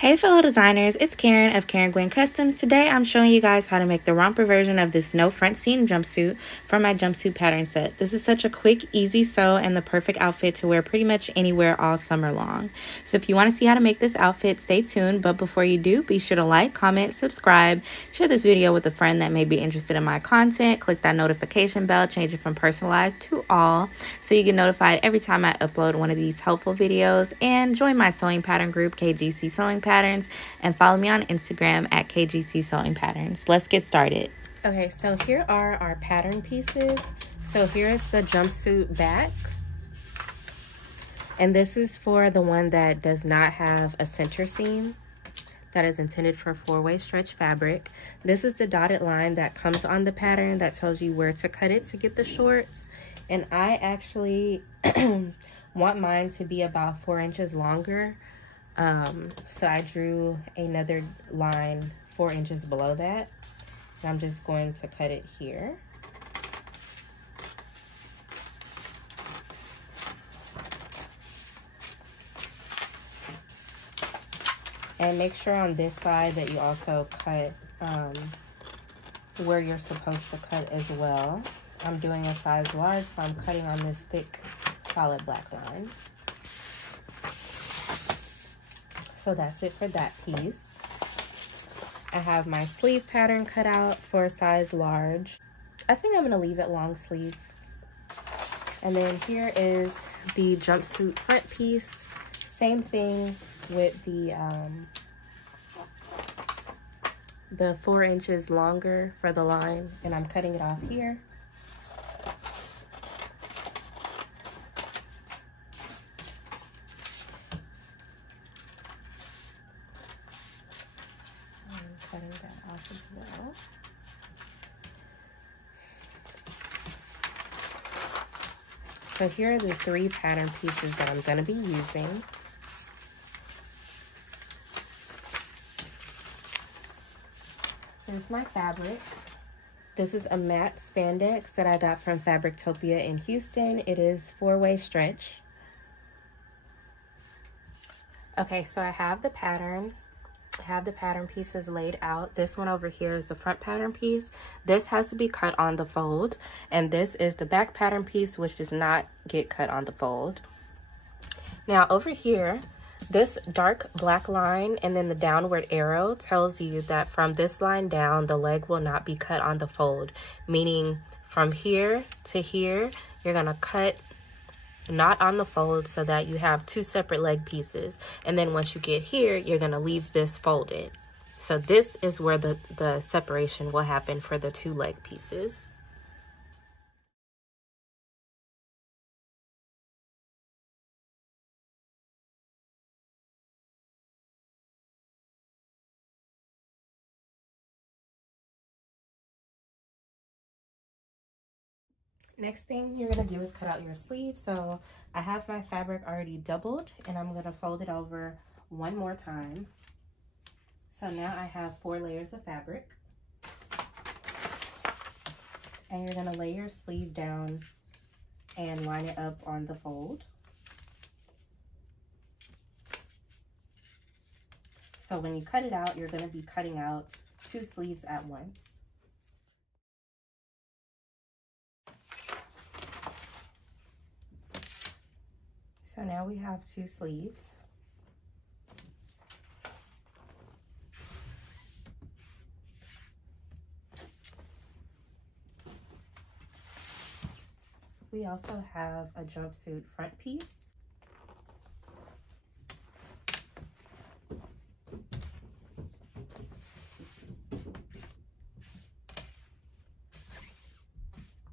Hey fellow designers, it's Karen of Karen Gwen Customs. Today I'm showing you guys how to make the romper version of this no front seam jumpsuit for my jumpsuit pattern set. This is such a quick, easy sew and the perfect outfit to wear pretty much anywhere all summer long. So if you want to see how to make this outfit, stay tuned. But before you do, be sure to like, comment, subscribe, share this video with a friend that may be interested in my content, click that notification bell, change it from personalized to all so you get notified every time I upload one of these helpful videos, and join my sewing pattern group, KGC Sewing Patterns, and follow me on Instagram at KGC Sewing Patterns. Let's get started. Okay, so here are our pattern pieces. So here's the jumpsuit back. And this is for the one that does not have a center seam, that is intended for four-way stretch fabric. This is the dotted line that comes on the pattern that tells you where to cut it to get the shorts. And I actually want mine to be about 4 inches longer. So I drew another line 4 inches below that. And I'm just going to cut it here. And make sure on this side that you also cut where you're supposed to cut as well. I'm doing a size large, so I'm cutting on this thick, solid black line. So that's it for that piece. I have my sleeve pattern cut out for a size large. I think I'm gonna leave it long sleeve. And then here is the jumpsuit front piece. Same thing with the 4 inches longer for the line, and I'm cutting it off here. I'm cutting that off as well. So here are the 3 pattern pieces that I'm going to be using. Here's my fabric. This is a matte spandex that I got from Fabrictopia in Houston. It is 4-way stretch. Okay, so I have the pattern. I have the pattern pieces laid out. This one over here is the front pattern piece. This has to be cut on the fold. And this is the back pattern piece, which does not get cut on the fold. Now over here, this dark black line and then the downward arrow tells you that from this line down, the leg will not be cut on the fold, meaning from here to here, you're gonna cut not on the fold so that you have 2 separate leg pieces. And then once you get here, you're gonna leave this folded. So this is where the separation will happen for the 2 leg pieces. Next thing you're gonna do is cut out your sleeve. So I have my fabric already doubled, and I'm gonna fold it over one more time. So now I have 4 layers of fabric. And you're gonna lay your sleeve down and line it up on the fold. So when you cut it out, you're gonna be cutting out 2 sleeves at once. So now we have 2 sleeves. We also have a jumpsuit front piece.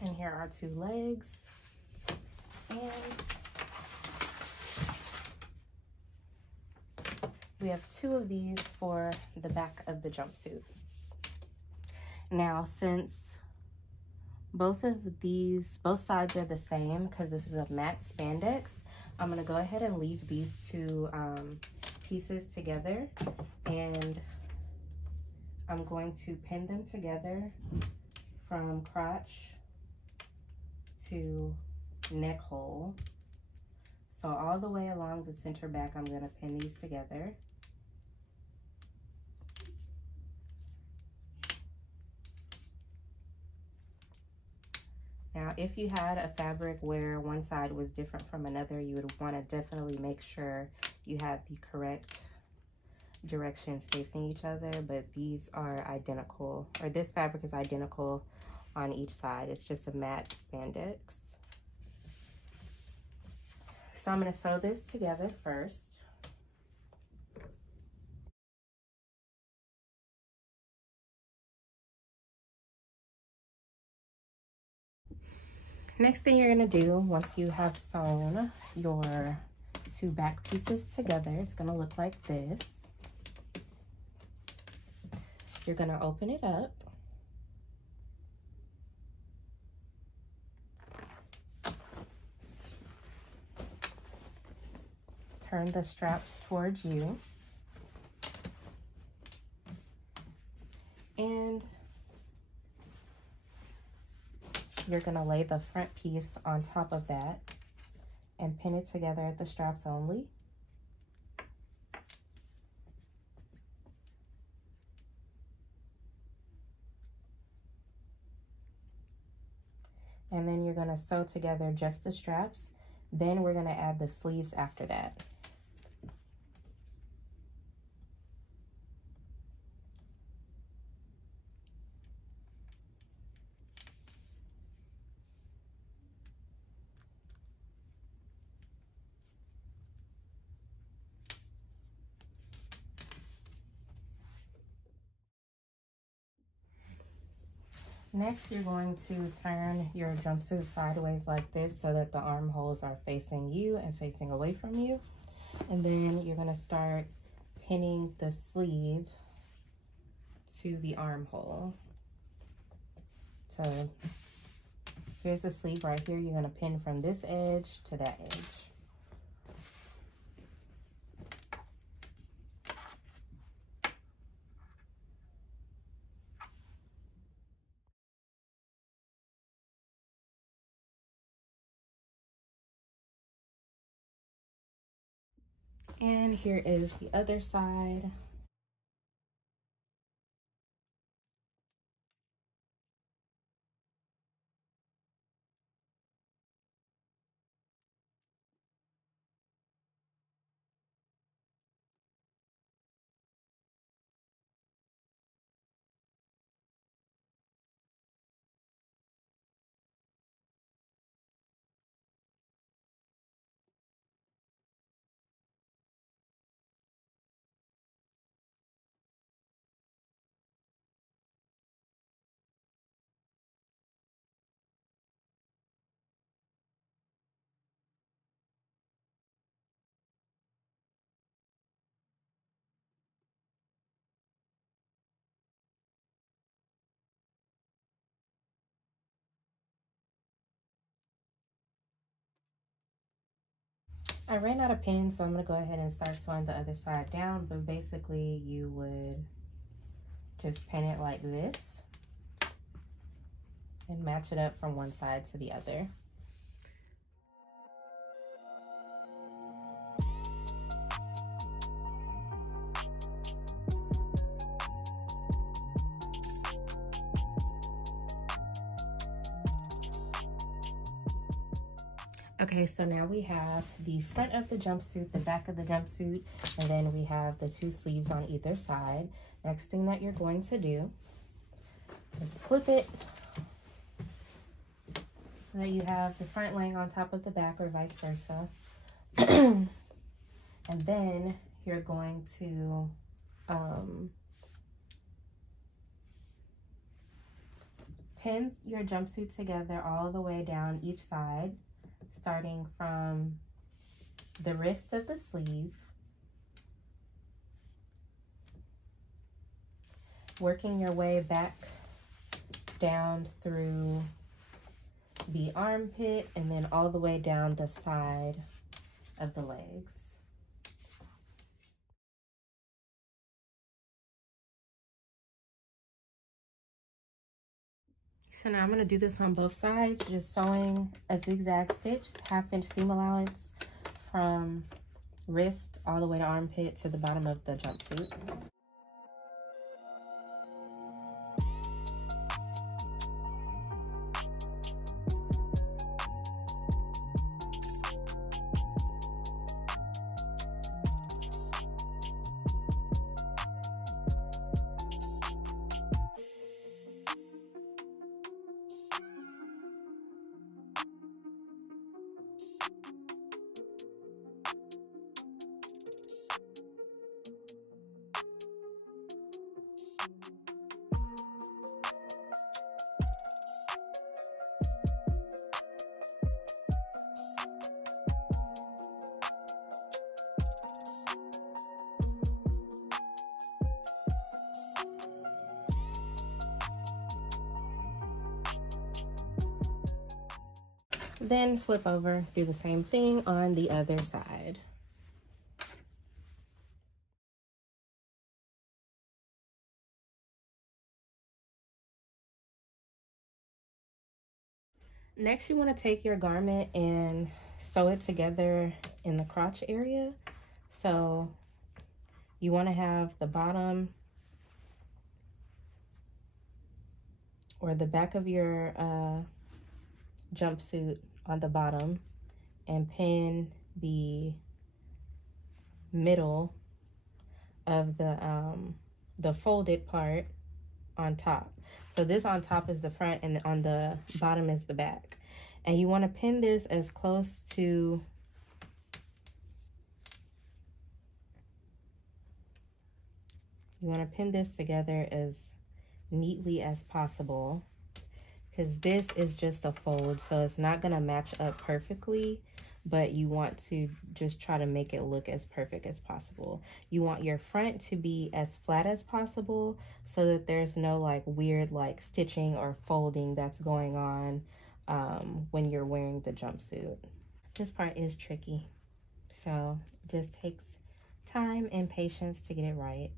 And here are 2 legs. And we have 2 of these for the back of the jumpsuit. Now, since both sides are the same, because this is a matte spandex, I'm gonna go ahead and leave these 2 pieces together, and I'm going to pin them together from crotch to neck hole. So all the way along the center back, I'm gonna pin these together. Now, if you had a fabric where one side was different from another, you would want to definitely make sure you had the correct directions facing each other, but these are identical, or this fabric is identical on each side. It's just a matte spandex. So I'm going to sew this together first. Next thing you're going to do, once you have sewn your two back pieces together, it's going to look like this. You're going to open it up. Turn the straps towards you. And you're going to lay the front piece on top of that and pin it together at the straps only. And then you're going to sew together just the straps. Then we're going to add the sleeves after that. Next, you're going to turn your jumpsuit sideways like this so that the armholes are facing you and facing away from you. And then you're going to start pinning the sleeve to the armhole. So here's the sleeve right here. You're going to pin from this edge to that edge. And here is the other side. I ran out of pins, so I'm going to go ahead and start sewing the other side down, but basically you would just pin it like this and match it up from one side to the other. Okay, so now we have the front of the jumpsuit, the back of the jumpsuit, and then we have the two sleeves on either side. Next thing that you're going to do is flip it so that you have the front laying on top of the back or vice versa. And then you're going to pin your jumpsuit together all the way down each side, starting from the wrist of the sleeve, working your way back down through the armpit and then all the way down the side of the legs. So now I'm going to do this on both sides, just sewing a zigzag stitch, 1/2 inch seam allowance from wrist all the way to armpit to the bottom of the jumpsuit. then flip over, do the same thing on the other side. Next, you want to take your garment and sew it together in the crotch area. So you want to have the bottom or the back of your jumpsuit on the bottom and pin the middle of the folded part on top. So this on top is the front and on the bottom is the back. And you want to pin this as close to together as neatly as possible, because this is just a fold, so it's not going to match up perfectly, but you want to just try to make it look as perfect as possible. You want your front to be as flat as possible so that there's no like weird like stitching or folding that's going on when you're wearing the jumpsuit. This part is tricky, so it just takes time and patience to get it right.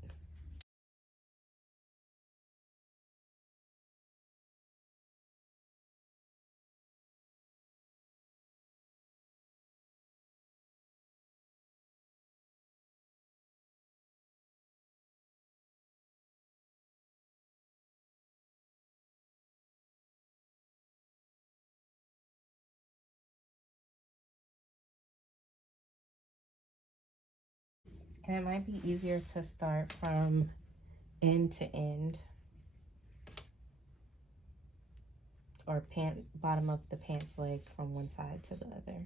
And it might be easier to start from end to end, or bottom of the pants leg from one side to the other.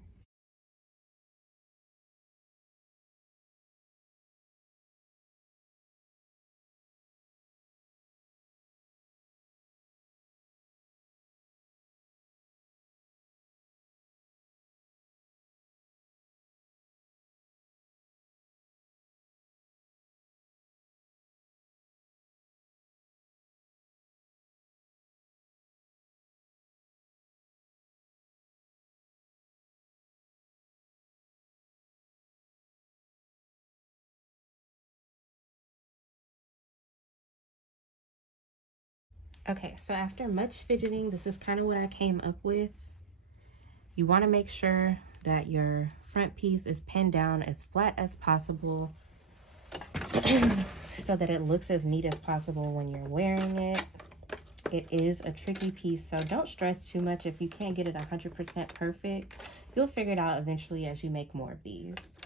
Okay, so after much fidgeting, this is kind of what I came up with. You want to make sure that your front piece is pinned down as flat as possible so that it looks as neat as possible when you're wearing it. It is a tricky piece, so don't stress too much if you can't get it 100% perfect. You'll figure it out eventually as you make more of these.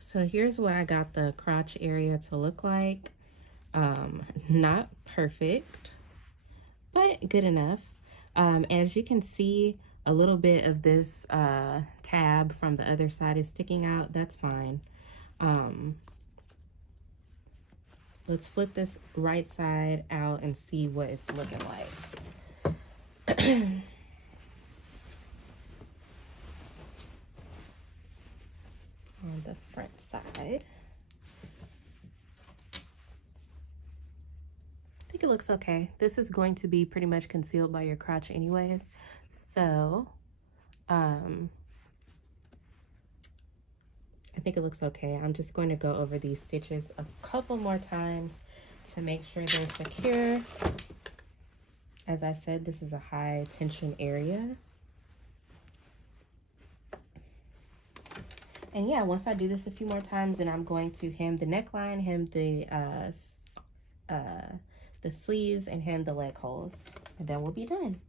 So here's what I got the crotch area to look like. Not perfect, but good enough. As you can see, a little bit of this tab from the other side is sticking out. That's fine. Let's flip this right side out and see what it's looking like. On the front side, I think it looks okay. This is going to be pretty much concealed by your crotch anyways, so I think it looks okay. I'm just going to go over these stitches a couple more times to make sure they're secure, As I said, this is a high tension area. And yeah, once I do this a few more times, then I'm going to hem the neckline, hem the sleeves, and hem the leg holes. And then we'll be done.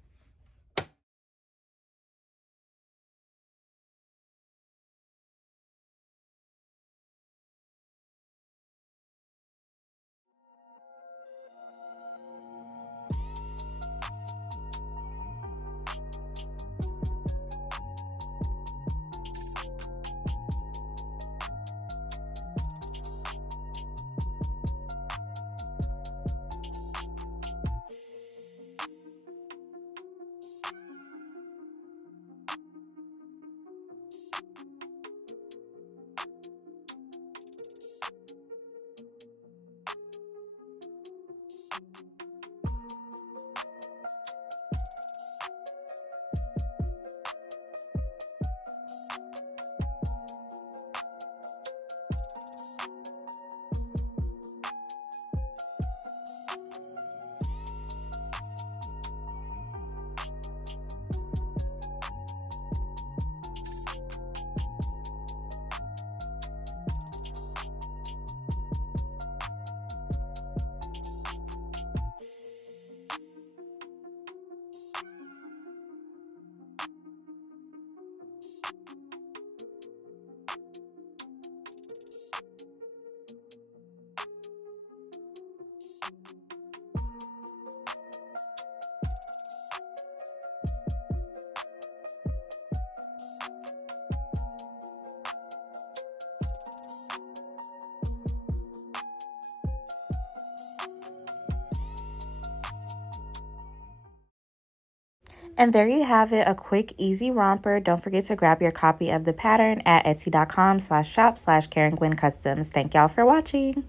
And there you have it, a quick, easy romper. Don't forget to grab your copy of the pattern at etsy.com/shop/KarenGwenCustoms. Thank y'all for watching.